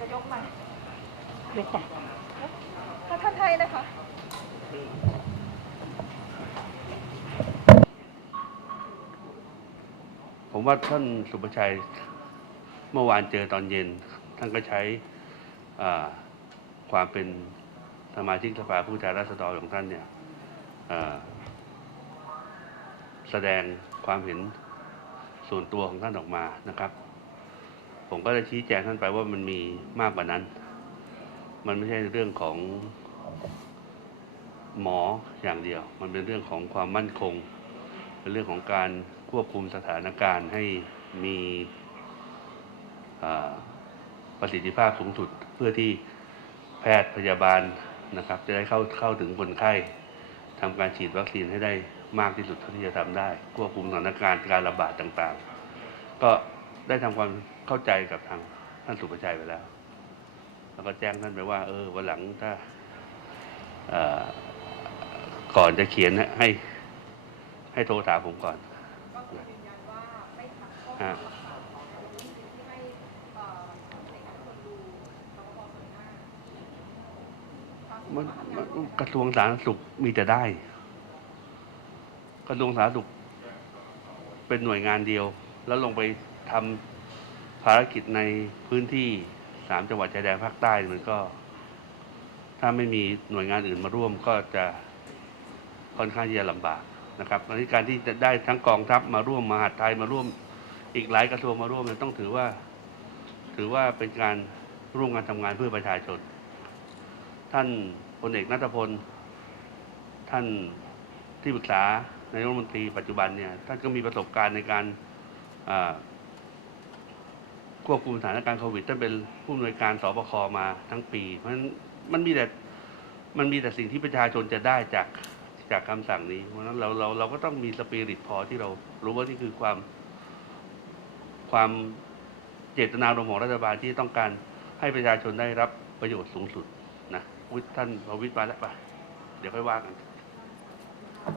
จะยกไหมยกก่อนถ้าท่านไทยนะคะผมว่าท่านสุประชัยเมื่อวานเจอตอนเย็น ท่านก็ใช้อ่าความเป็นสมาชิกสภาผู้แทนราษฎรของท่านเนี่ยอ่าแสดงความเห็นส่วนตัวของท่านออกมานะครับ ผมก็ได้ชี้แจงท่านไปว่ามันมีมากกว่านั้น มันไม่ใช่เรื่องของหมออย่างเดียว มันเป็นเรื่องของความมั่นคง เป็นเรื่องของการควบคุมสถานการณ์ให้มีประสิทธิภาพสูงสุดเพื่อที่แพทย์พยาบาลนะครับ จะได้เข้าเข้าถึงคนไข้ทำการฉีดวัคซีนให้ได้มากที่สุดเท่าที่จะทำได้ ควบคุมสถานการณ์การระบาดต่างๆ ก็ ได้ทำความเข้าใจกับทางท่านสุประชัยไปแล้ว แล้วก็แจ้งท่านไปว่า เออวันหลังถ้าเอ่อก่อนจะเขียนให้ ให้โทรถามผมก่อนก็คือยืนยันว่าไม่ขัดข้อฮะหลักฐานของนายกที่ให้เอ่อเด็กทุกคนดูรปภส่วนหน้าความมันทำมังานนร่วมกันกระทรวงสาธารณสุขมีแต่ได้ กระทรวงสาธารณสุขเป็นหน่วยงานเดียว แล้วลงไป ทำภารกิจในพื้นที่สามจังหวัดชายแดนภาคใต้มันก็ ถ้าไม่มีหน่วยงานอื่นมาร่วมก็จะค่อนข้างที่จะลำบากนะครับอันนี้การที่จะได้ทั้งกองทัพมาร่วมมหาดไทยมาร่วมอีกหลายกระทรวงมาร่วมเนี่ยต้องถือว่า ถือว่าเป็นการร่วมกันทำงานเพื่อประชาชน ท่านพลเอกนัทพล ท่านที่ปรึกษานายกรัฐมนตรีปัจจุบันเนี่ยท่านก็มีประสบการณ์ในการ ควบคุมสถานการณ์โควิดท่านเป็นผู้อำนวยการสบคมาทั้งปี เพราะฉะนั้นมันมีแต่มันมีแต่สิ่งที่ประชาชนจะได้จากจากคำสั่งนี้ เพราะฉะนั้นเราเราเราก็ต้องมีสปิริตพอที่เรารู้ว่านี่คือความความเจตนารมณ์ของรัฐบาลที่ต้องการให้ประชาชนได้รับประโยชน์สูงสุดนะวิท่านพวิทย์มาแล้วไปเดี๋ยวค่อยว่ากัน